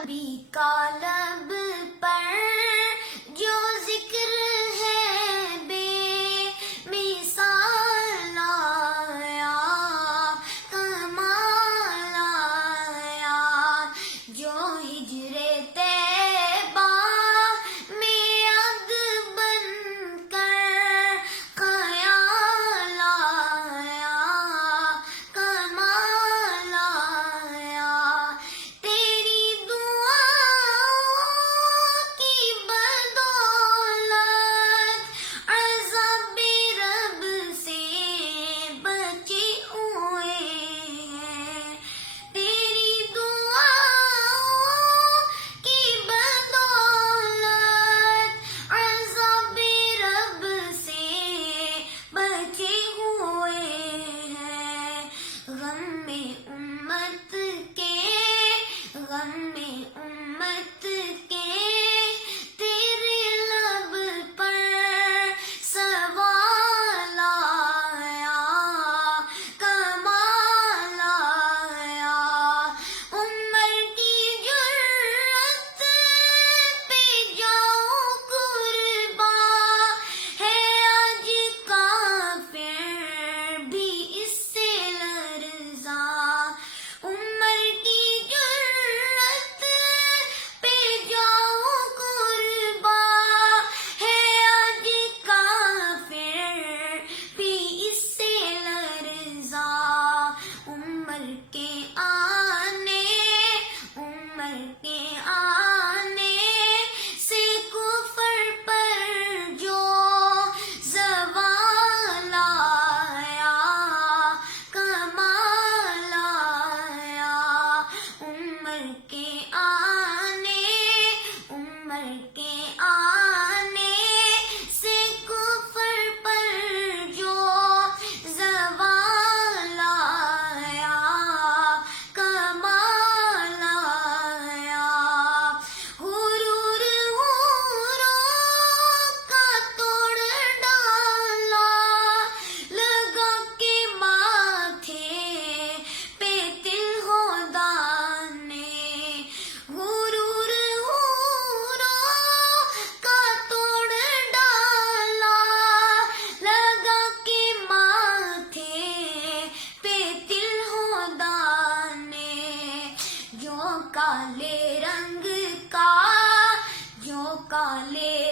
نبی کا لب پر جو ذکر ہے بے مثال آیا، کمال آیا، جو ہجر طیبہ میں عبد بن کر خیال آیا، کمال آیا، تیری دعاؤں کی بدولت عذاب رب سے بچے ہوئے ہیں، تیری دعاؤں کی بدولت عذاب رب سے بچے ہوئے ہیں، غم میں امت کے، غم میں امت کے، تیرے لب پر سوال آیا، کمال آیا، عمر کی جرت پہ جاؤ قرباں، ہے آج کافر بھی اس سے لرزاں، عمر کی جرت پہ جاؤ قرباں، ہے آج کافر بھی اس سے لرزاں، عمر کے آنے، عمر کے آنے سے کفر پر جو زوال آیا، کمال آیا، عمر کے آنے، عمر کے آنے سے کفر پر جو زوال آیا، کمال آیا، غرور حوروں کا توڑ ڈالا، لگا کے ماتھے پہ تل ہو دانے، غرور حوروں کا توڑ ڈالا، لگا کے ماتھے پہ تل ہو دانے، جو کالے رنگ کا، جو کالے